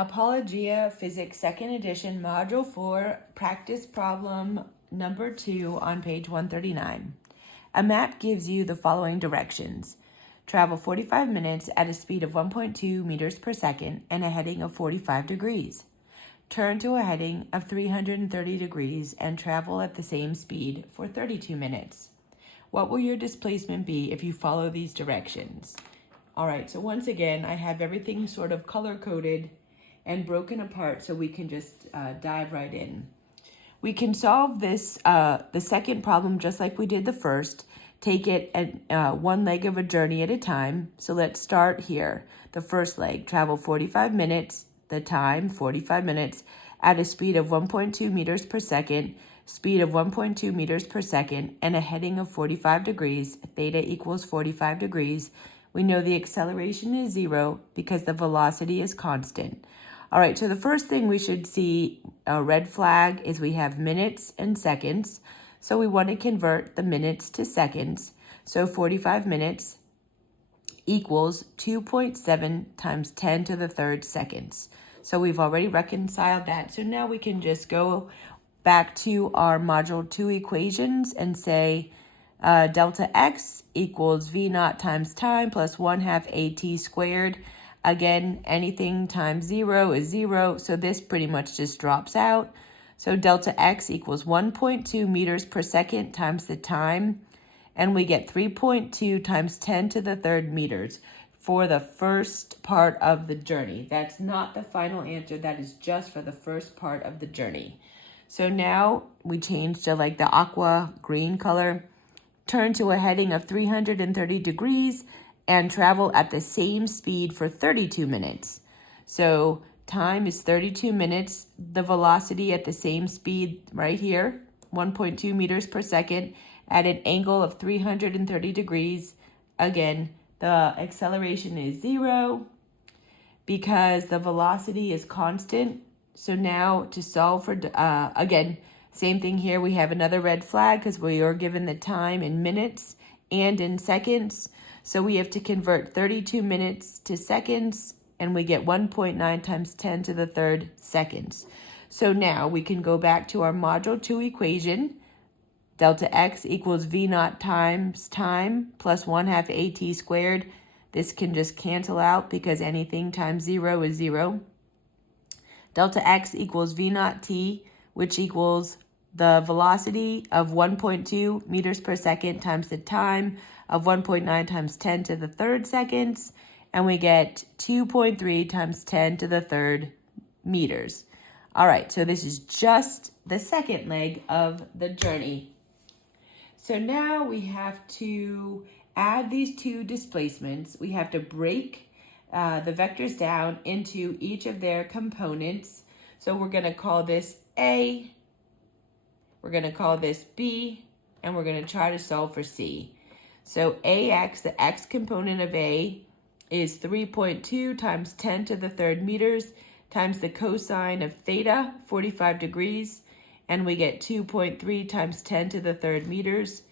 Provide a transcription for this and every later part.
Apologia Physics 2nd Edition, Module 4, Practice Problem number 2 on page 139. A map gives you the following directions. Travel 45 minutes at a speed of 1.2 meters per second and a heading of 45 degrees. Turn to a heading of 330 degrees and travel at the same speed for 32 minutes. What will your displacement be if you follow these directions? All right, so once again, I have everything sort of color-coded and broken apart so we can just dive right in. We can solve this, the second problem just like we did the first. Take it at one leg of a journey at a time. So let's start here. The first leg, travel 45 minutes, the time 45 minutes at a speed of 1.2 meters per second, speed of 1.2 meters per second, and a heading of 45 degrees, theta equals 45 degrees. We know the acceleration is 0 because the velocity is constant. All right, so the first thing we should see, a red flag, is we have minutes and seconds. So we want to convert the minutes to seconds. So 45 minutes equals 2.7 times 10 to the third seconds. So we've already reconciled that. So now we can just go back to our Module 2 equations and say delta x equals v naught times time plus 1/2 at squared. Again, anything times 0 is 0, so this pretty much just drops out. So delta x equals 1.2 meters per second times the time, and we get 3.2 times 10 to the third meters for the first part of the journey. That's not the final answer, that is just for the first part of the journey. So now we change to like the aqua green color, turn to a heading of 330 degrees, and travel at the same speed for 32 minutes. So time is 32 minutes. The velocity at the same speed right here, 1.2 meters per second at an angle of 330 degrees. Again, the acceleration is 0 because the velocity is constant. So now to solve for, again, same thing here. We have another red flag because we are given the time in minutes and in seconds. So we have to convert 32 minutes to seconds, and we get 1.9 times 10 to the third seconds. So now we can go back to our Module 2 equation. Delta x equals v naught times time plus 1/2 at squared. This can just cancel out because anything times 0 is 0. Delta x equals v naught t, which equals the velocity of 1.2 meters per second times the time of 1.9 times 10 to the third seconds, and we get 2.3 times 10 to the third meters. All right, so this is just the second leg of the journey. So now we have to add these two displacements. We have to break the vectors down into each of their components. So we're going to call this A, we're going to call this B, and we're going to try to solve for C. So AX, the X component of A, is 3.2 times 10 to the third meters times the cosine of theta, 45 degrees, and we get 2.3 times 10 to the third meters.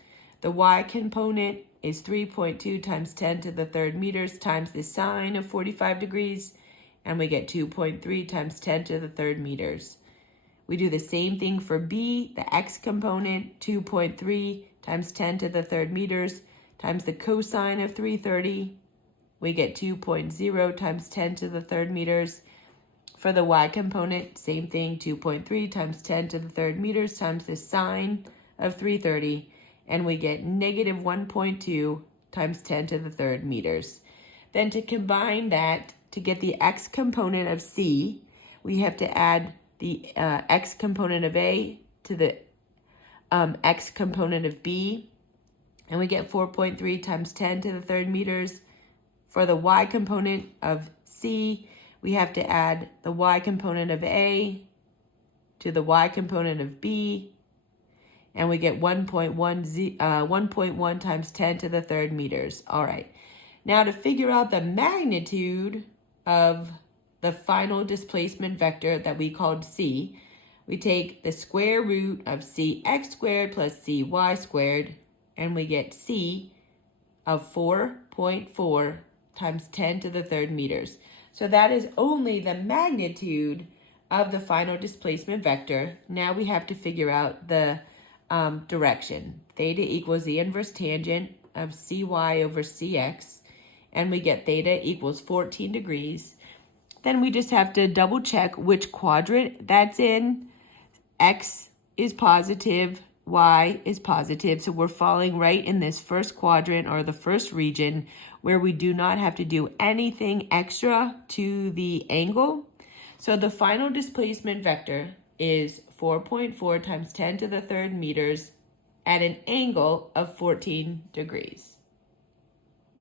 The Y component is 3.2 times 10 to the third meters times the sine of 45 degrees, and we get 2.3 times 10 to the third meters. We do the same thing for B, the X component, 2.3 times 10 to the third meters times the cosine of 330. We get 2.0 times 10 to the third meters. For the Y component, same thing, 2.3 times 10 to the third meters times the sine of 330. And we get negative 1.2 times 10 to the third meters. Then to combine that, to get the X component of C, we have to add the X component of A to the X component of B, and we get 4.3 times 10 to the third meters. For the Y component of C, we have to add the Y component of A to the Y component of B, and we get 1.1 times 10 to the third meters. All right, now to figure out the magnitude of the final displacement vector that we called C, we take the square root of cx squared plus cy squared, and we get C of 4.4 times 10 to the third meters. So that is only the magnitude of the final displacement vector. Now we have to figure out the direction. Theta equals the inverse tangent of cy over cx, and we get theta equals 14 degrees. Then we just have to double check which quadrant that's in. X is positive, Y is positive. So we're falling right in this first quadrant or the first region where we do not have to do anything extra to the angle. So the final displacement vector is 4.4 times 10 to the third meters at an angle of 14 degrees.